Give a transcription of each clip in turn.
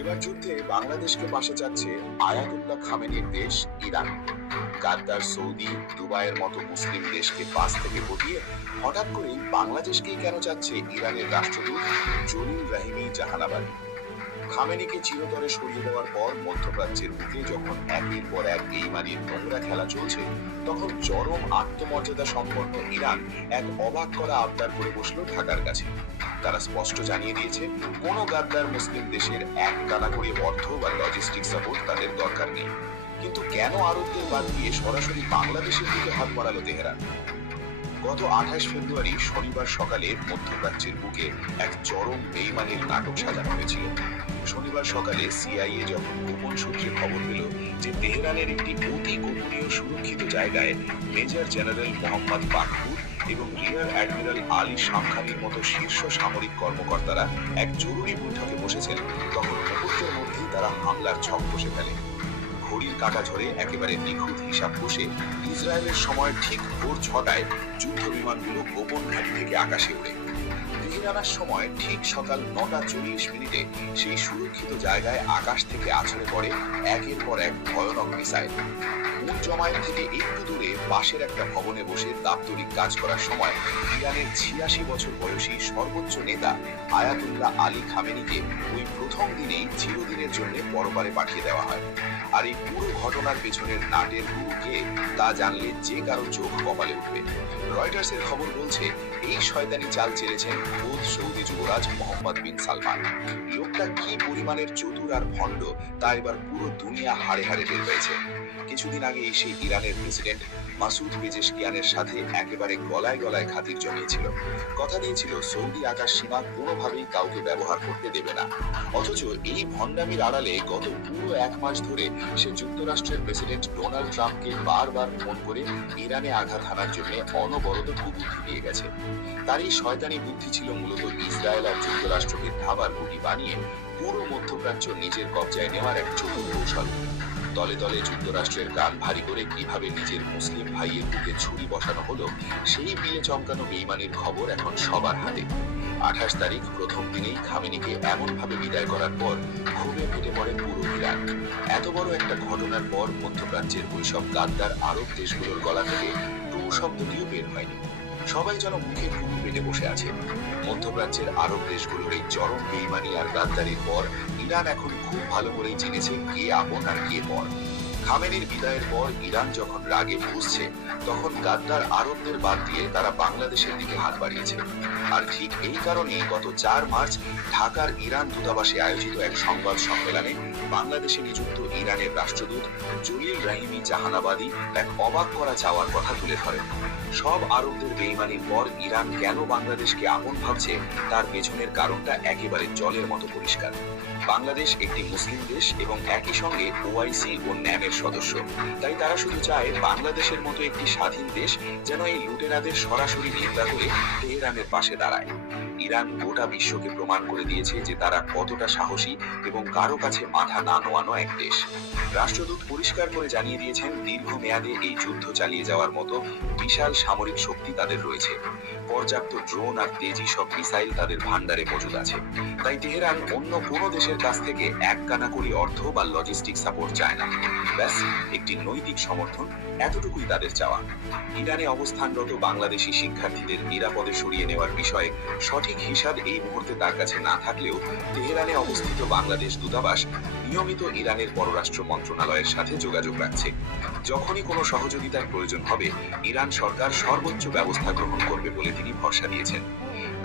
এবার যুদ্ধে বাংলাদেশকে পাশে চাচ্ছে আয়াতুল্লাহ খামেনির দেশ ইরান। কাতার, সৌদি, দুবাইয়ের মতো মুসলিম দেশকে পাশ থেকে হটিয়ে হঠাৎ করেই বাংলাদেশকেই কেন চাচ্ছে ইরানের রাষ্ট্রদূত জলিল রাহিমি জাহানাবাদী? খামেনিকে চিরতরে সরিয়ে দেওয়ার পর মধ্যপ্রাচ্যের বুকে যখন একের পর এক বেইমানির নোংরা খেলা চলছে, তখন চরম আত্মমর্যাদা সম্পন্ন ইরান এক অবাক করা আবদার করে বসলো ঢাকার কাছে। তারা স্পষ্ট জানিয়ে দিয়েছে, কোনো গাদ্দার মুসলিম দেশের এক টানা করে অর্থ বা লজিস্টিক সাপোর্ট তাদের দরকার নেই। কিন্তু কেন আরবদের বাদ দিয়ে সরাসরি বাংলাদেশের দিকে হাত বাড়ালো তেহরান? গত 28 ফেব্রুয়ারি শনিবার সকালে মধ্যপ্রাচ্যের বুকে এক চরম বেইমানির নাটক সাজানো হয়েছিল। শনিবার সকালে সিআইএ যখন গোপন সূত্রে খবর পেল যে তেহরানের একটি অতি গোপনীয় সুরক্ষিত জায়গায় মেজর জেনারেল মোহাম্মদ বাকবুর এবং রিয়ার অ্যাডমিরাল আলী শামখানির মতো শীর্ষ সামরিক কর্মকর্তারা এক জরুরি বৈঠকে বসেছেন, তখন মুহূর্তের মধ্যেই তারা হামলার ছক কষে ফেলে। ঘড়ির কাঁটা ঝরে একেবারে নিখুঁত হিসাব কষে ইসরায়েলের সময় ঠিক ভোর 6টায় যুদ্ধ বিমানগুলো গোপন ঘাঁটি থেকে আকাশে ওড়ে। তেহরানের সময় ঠিক সকাল 9:40 সেই সুরক্ষিত জায়গায় আকাশ থেকে আছড়ে পড়ে একের পর এক ভয়ানক মিসাইল। মূল জমায়েত থেকে একটু দূরে পাশের একটা ভবনে বসে দাপ্তরিক কাজ করার সময় ইরানের 86 বছর বয়সী সর্বোচ্চ নেতা আয়াতুল্লাহ আলী খামেনিকে ওই প্রথম দিনেই চিরদিনের জন্য পরপারে পাঠিয়ে দেওয়া হয়। আর এই পুরো ঘটনার পেছনের নাটের গুরু কে, তা জানলে যে কারো চোখ কপালে উঠবে। রয়টার্সের খবর বলছে, এই শয়তানি চাল চেলেছেন খোদ সৌদি যুবরাজ মোহাম্মদ বিন সালমান। লোকটা কি পরিমাণের চতুর আর ভণ্ড তা এবার পুরো দুনিয়া হাড়ে হাড়ে টের পেয়েছে। কিছুদিন আগে এসে ইরানের প্রেসিডেন্ট মাসুদ পেজেশকিয়ানের সাথে একেবারে গলায় গলায় খাতির জমিয়েছিল। কথা দিয়েছিল সৌদি আকাশ সীমা কোনোভাবেই কাউকে ব্যবহার করতে দেবে না। অথচ এই ভণ্ডামির আড়ালে গত পুরো 1 মাস ধরে সে যুক্তরাষ্ট্রের প্রেসিডেন্ট ডোনাল্ড ট্রাম্পকে বারবার ফোন করে ইরানে আঘাত হানার জন্য অনবরত কুবুদ্ধি দিয়ে গেছে। তার এই শয়তানি বুদ্ধি ছিল মূলত ইসরায়েল আর যুক্তরাষ্ট্রকে ধাবার গুটি বানিয়ে পুরো মধ্যপ্রাচ্য নিজের কবজায় নেওয়ার এক চতুর কৌশল। দলে দলে যুক্তরাষ্ট্রের কান ভারী করে কিভাবে নিজের মুসলিম ভাইয়ের বুকে ছুরি বসানো হলো, সেই বিয়ে চমকানো বেইমানির খবর এখন সবার হাতে। 28 তারিখ প্রথম দিনেই খামেনিকে এমন ভাবে বিদায় করার পর ক্ষোভে ফেটে পড়ে পুরো ইরান। এত বড় একটা ঘটনার পর মধ্যপ্রাচ্যের ওইসব গাদ্দার আরব দেশগুলোর গলা থেকে টু শব্দটিও বের হয়নি। সবাই যেন মুখে কুলু পেটে বসে আছে। মধ্যপ্রাচ্যের আরব দেশগুলোর এই চরম বেইমানি আর গাদ্দারির পর ইরান এখন খুব ভালো করেই জেনেছে কে আপন আর কে পর। খামেনির বিদায়ের পর ইরান যখন রাগে ফুঁসছে, তখন গাদ্দার আরবদের বাদ দিয়ে তারা বাংলাদেশের দিকে হাত বাড়িয়েছে। আর ঠিক এই কারণে গত 4 মার্চ ঢাকার ইরান দূতাবাসে আয়োজিত এক সংবাদ সম্মেলনে বাংলাদেশে নিযুক্ত ইরানের রাষ্ট্রদূত জলিল রাহিমি জাহানাবাদী এক অবাক করা চাওয়ার কথা তুলে ধরেন। সব আরবদের বেইমানির পর ইরান কেন বাংলাদেশকে আপন ভাবছে, তার পেছনের কারণটা একেবারে জলের মতো পরিষ্কার। বাংলাদেশ একটি মুসলিম দেশ এবং একই সঙ্গে ওআইসি ও ন্যামের সদস্য। তাই তারা শুধু চায় বাংলাদেশের মতো একটি স্বাধীন দেশ যেন এই লুটেরাদের সরাসরি নিন্দা করে তেহরানের পাশে দাঁড়ায়। ইরান গোটা বিশ্বকে প্রমাণ করে দিয়েছে যে তারা কতটা সাহসী এবং কারো কাছে মাথা না নোয়ানো এক দেশ। রাষ্ট্রদূত পরিষ্কার করে জানিয়ে দিয়েছেন, দীর্ঘমেয়াদে এই যুদ্ধ চালিয়ে যাওয়ার মতো বিশাল সামরিক শক্তি তাদের রয়েছে। পর্যাপ্ত ড্রোন আর তেজি সব মিসাইল তাদের ভান্ডারে মজুদ আছে। তাই তেহরান অন্য কোনো দেশের কাছ থেকে এক কানা করি অর্থ বা লজিস্টিক সাপোর্ট চায় না। ব্যাস, একটি নৈতিক সমর্থন, এতটুকুই তাদের চাওয়া। ইরানে অবস্থানরত বাংলাদেশি শিক্ষার্থীদের নিরাপদে সরিয়ে নেওয়ার বিষয়ে সঠিক হিসাব এই মুহূর্তে তার কাছে না থাকলেও তেহরানে অবস্থিত বাংলাদেশ দূতাবাস নিয়মিত ইরানের পররাষ্ট্র মন্ত্রণালয়ের সাথে যোগাযোগ রাখছে। যখনই কোনো সহযোগিতার প্রয়োজন হবে, ইরান সরকার সর্বোচ্চ ব্যবস্থা গ্রহণ করবে বলে তিনি ভরসা দিয়েছেন।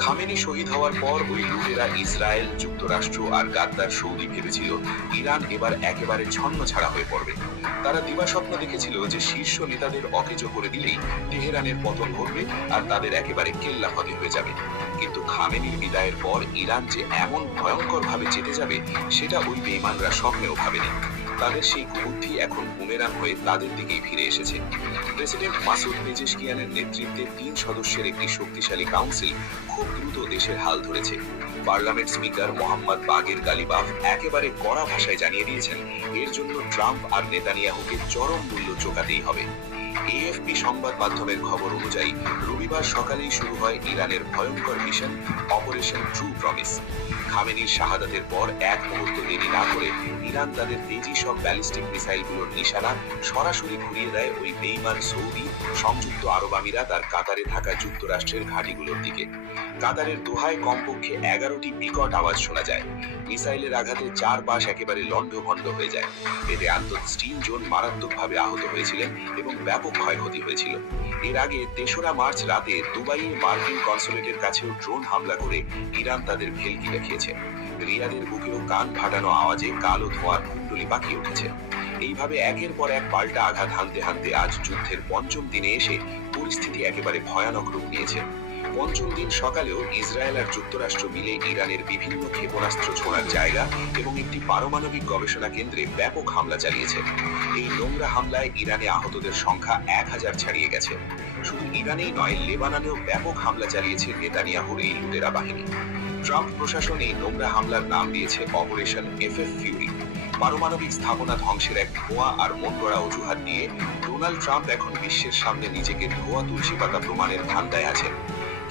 খামেনি শহীদ হওয়ার পর ওই লুটেরা ইসরায়েল, যুক্তরাষ্ট্র আর গাদ্দার সৌদি ভেবেছিল ইরান এবার একেবারে ছন্নছাড়া হয়ে পড়বে। তারা দিবাস্বপ্ন দেখেছিল যে শীর্ষ নেতাদের অকেজো করে দিলেই তেহরানের পতন ঘটবে আর তাদের একেবারে কেল্লাফতে হয়ে যাবে। কিন্তু খামেনির বিদায়ের পর ইরান যে এমন ভয়ঙ্কর ভাবে চেতে যাবে, সেটা ওই বেঈমানরা স্বপ্নেও ভাবেনি। তাদের সেই কুবুদ্ধি এখন বুমেরাং হয়ে তাদের দিকেই ফিরে এসেছে। প্রেসিডেন্ট মাসুদ পেজেশকিয়ানের নেতৃত্বে 3 সদস্যের একটি শক্তিশালী কাউন্সিল খুব দ্রুত দেশের হাল ধরেছে। পার্লামেন্ট স্পিকার মোহাম্মদ বাগের গালিবাফ একেবারে কড়া ভাষায় জানিয়ে দিয়েছেন, এর জন্য ট্রাম্প আর নেতানিয়াহুকে চরম মূল্য চোকাতেই হবে। এএফপি সংবাদ মাধ্যমের খবর অনুযায়ী রবিবার সকালেই শুরু হয় ইরানের ভয়ঙ্কর মিশন অপারেশন ট্রু প্রমিস। খামেনির শাহাদাতের পর এক মুহূর্ত দেরি না করে ইরান তাদের তেজি সব ব্যালিস্টিক মিসাইলগুলোর নিশানা সরাসরি ঘুরিয়ে দেয় ওই বেইমান সৌদি, সংযুক্ত আরব আমিরাত আর কাতারে থাকা যুক্তরাষ্ট্রের ঘাঁটিগুলোর দিকে। কাতারের দোহায় কমপক্ষে 11টি বিকট আওয়াজ শোনা যায়। মিসাইলের আঘাতে চারপাশ একেবারে লণ্ডভণ্ড হয়ে যায়। এতে আন্তঃস্টিল জোন মারাত্মকভাবে আহত হয়েছিলেন এবং ব্যাপক ক্ষয়ক্ষতি হয়েছিল। এর আগে 3রা মার্চ রাতে দুবাইয়ের মার্কিন কনসুলেটের কাছেও ড্রোন হামলা করে ইরান তাদের ভেলকি দেখিয়েছে। রিয়াদের বুকেও কান ফাটানো আওয়াজে কালো ধোঁয়ার কুণ্ডলি পাকিয়ে উঠেছে। এইভাবে একের পর এক পাল্টা আঘাত হানতে হানতে আজ যুদ্ধের পঞ্চম দিনে এসে পরিস্থিতি একেবারে ভয়ানক রূপ নিয়েছে। পঞ্চম দিন সকালেও ইসরায়েল আর যুক্তরাষ্ট্র মিলে ইরানের বিভিন্ন ক্ষেপণাস্ত্র ছোড়ার জায়গা এবং একটি পারমাণবিক গবেষণা কেন্দ্রে ব্যাপক হামলা চালিয়েছে। এই নোংরা হামলায় ইরানে আহতদের সংখ্যা 1000 ছাড়িয়ে গেছে। শুধু ইরানেই নয়, লেবাননেও ব্যাপক হামলা চালিয়েছে নেতানিয়াহুর এই লুটেরা বাহিনী। ট্রাম্প প্রশাসন এই নোংরা হামলার নাম দিয়েছে অপারেশন এফএফ ফিউরি। পারমাণবিক স্থাপনা ধ্বংসের এক ভুয়া আর মন গড়া অজুহাত দিয়ে ডোনাল্ড ট্রাম্প এখন বিশ্বের সামনে নিজেকে ধোয়া তুলসী পাতা প্রমাণের ধান্দায় আছেন।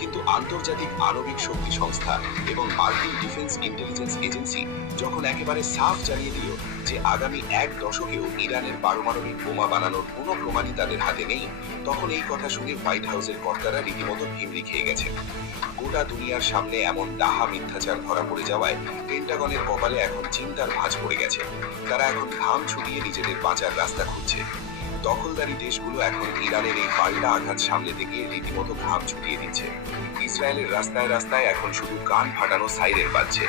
কিন্তু আন্তর্জাতিক আণবিক শক্তি সংস্থা এবং মার্কিন ডিফেন্স ইন্টেলিজেন্স এজেন্সি যখন একেবারে সাফ জানিয়ে দিল যে আগামী 1 দশকেও ইরানের পারমাণবিক বোমা বানানোর কোনো প্রমাণই তাদের হাতে নেই, তখন এই কথা শুনে হোয়াইট হাউসের কর্তারা রীতিমতো হিমড়ি খেয়ে গেছে। গোটা দুনিয়ার সামনে এমন ডাহা মিথ্যাচার ধরা পড়ে যাওয়ায় পেন্টাগনের কপালে এখন চিন্তার ভাঁজ পড়ে গেছে। তারা এখন ঘাম ছুটিয়ে নিজেদের বাঁচার রাস্তা খুঁজছে। দখলদারি দেশগুলো এখন ইরানের এই পাল্টা আঘাত সামলেতে গিয়ে রীতিমতো ঘাম ছুটিয়ে দিচ্ছে। ইসরায়েলের রাস্তায় রাস্তায় এখন শুধু কান ফাটানো সাইরেন বাজছে।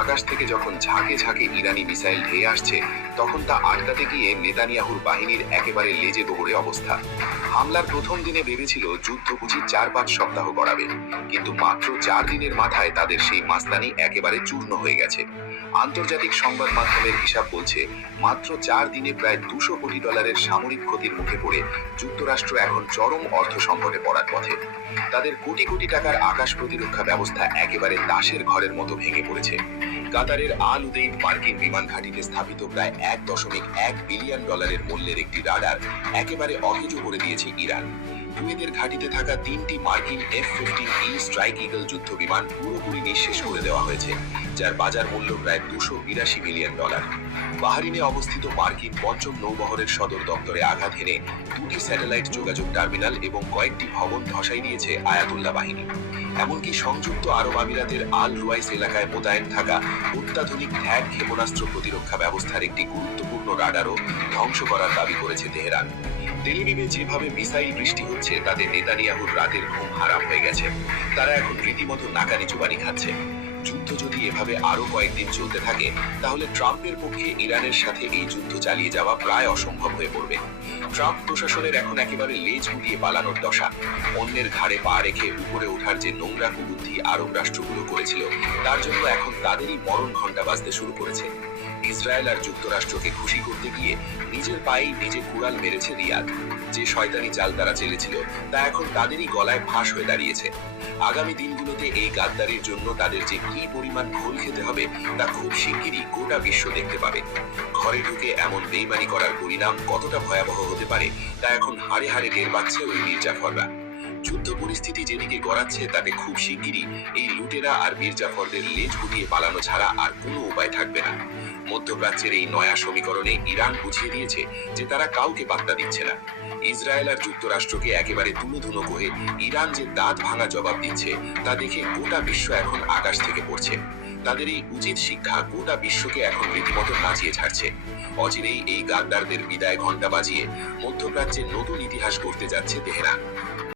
আকাশ থেকে যখন ঝাঁকে ঝাঁকে ইরানি মিসাইল ধেয়ে আসছে, তখন তা আটকাতে গিয়ে নেতানিয়াহুর বাহিনীর একেবারে লেজে দৌড়ে অবস্থা। হামলার প্রথম দিনে ভেবেছিল যুদ্ধ বুঝি 4-5 সপ্তাহ গড়াবে, কিন্তু মাত্র 4 দিনের মাথায় তাদের সেই মাস্তানি একেবারে চূর্ণ হয়ে গেছে। আন্তর্জাতিক সংবাদ মাধ্যমের হিসাব বলছে মাত্র 4 দিনে প্রায় $200 কোটি সামরিক ক্ষতির মুখে পড়ে যুক্তরাষ্ট্র এখন চরম অর্থ সংকটে পড়ার পথে। তাদের কোটি কোটি টাকার আকাশ প্রতিরক্ষা ব্যবস্থা একেবারে দাসের ঘরের মতো ভেঙে পড়েছে। কাতারের আল উদেইদ মার্কিন বিমান ঘাঁটিতে স্থাপিত প্রায় $1.1 বিলিয়ন মূল্যের একটি রাডার একেবারে অকেজো করে দিয়েছে ইরান। কুয়েতের ঘাঁটিতে থাকা 3টি মার্কিন F-15E স্ট্রাইক ঈগল যুদ্ধ বিমান পুরোপুরি নিঃশেষ করে দেওয়া হয়েছে, যার বাজার মূল্য প্রায় $282 মিলিয়ন। বাহরিনে অবস্থিত মার্কিন পঞ্চম নৌবহরের সদর দপ্তরে আঘাত হেনে 2টি স্যাটেলাইট যোগাযোগ টার্মিনাল এবং কয়েকটি ভবন ধসাই দিয়েছে আয়াতুল্লাহ বাহিনী। এমনকি সংযুক্ত আরব আমিরাতের আল রুয়াইস এলাকায় মোতায়েন থাকা অত্যাধুনিক THAAD ক্ষেপণাস্ত্র প্রতিরক্ষা ব্যবস্থার একটি গুরুত্বপূর্ণ রাডারও ধ্বংস করার দাবি করেছে তেহরান। তেলআবিবে যেভাবে মিসাইল বৃষ্টি হচ্ছে তাতে নেতানিয়াহুর রাতের ঘুম হারাম হয়ে গেছে। তারা এখন রীতিমতো নাকানি চুবানি খাচ্ছে। যুদ্ধ যদি এভাবে আরো কয়েকদিন চলতে থাকে, তাহলে ট্রাম্পের পক্ষে ইরানের সাথে এই যুদ্ধ চালিয়ে যাওয়া প্রায় অসম্ভব হয়ে পড়বে। ট্রাম্প প্রশাসনের এখন একেবারে লেজ গুটিয়ে পালানোর দশা। অন্যের ঘাড়ে পা রেখে উপরে ওঠার যে নোংরা কুবুদ্ধি আরব রাষ্ট্রগুলো করেছিল, তার জন্য এখন তাদেরই মরণ ঘণ্টা বাজতে শুরু করেছে। ইসরায়েল আর যুক্তরাষ্ট্রকে খুশি করতে গিয়ে নিজের পায়েই নিজে কুড়াল মেরেছে রিয়াদ। যে শয়তানি চাল তারা চেলেছিল, তা এখন তাদেরই গলায় ফাঁস হয়ে দাঁড়িয়েছে। আগামী দিনগুলোতে এই গাদ্দারির জন্য তাদের যে কি পরিমাণ ঘোল খেতে হবে তা খুব শিগগিরই গোটা বিশ্ব দেখতে পাবে। ঘরে ঢুকে এমন বেইমানি করার পরিণাম কতটা ভয়াবহ হতে পারে তা এখন হাড়ে হাড়ে টের পাচ্ছে ওই মির্জাফররা। যুদ্ধ পরিস্থিতি যেদিকে গড়াচ্ছে তাতে খুব শিগগিরই এই লুটেরা আর মির্জাফরদের লেজ গুটিয়ে পালানো ছাড়া আর কোনো উপায় থাকবে না। মধ্যপ্রাচ্যের এই নয়া সমীকরণে ইরান বুঝিয়ে দিয়েছে যে তারা কাউকে পাত্তা দিচ্ছে না। ইসরায়েল আর যুক্তরাষ্ট্রকে একেবারে তুলো করে ইরান যে দাঁত ভাঙা জবাব দিচ্ছে তা দেখে গোটা বিশ্ব এখন আকাশ থেকে পড়ছে। তাদের এই উচিত শিক্ষা গোটা বিশ্বকে এখন রীতিমতো নাচিয়ে ছাড়ছে। অচিরেই এই গাদ্দারদের বিদায় ঘণ্টা বাজিয়ে মধ্যপ্রাচ্যের নতুন ইতিহাস গড়তে যাচ্ছে তেহরান।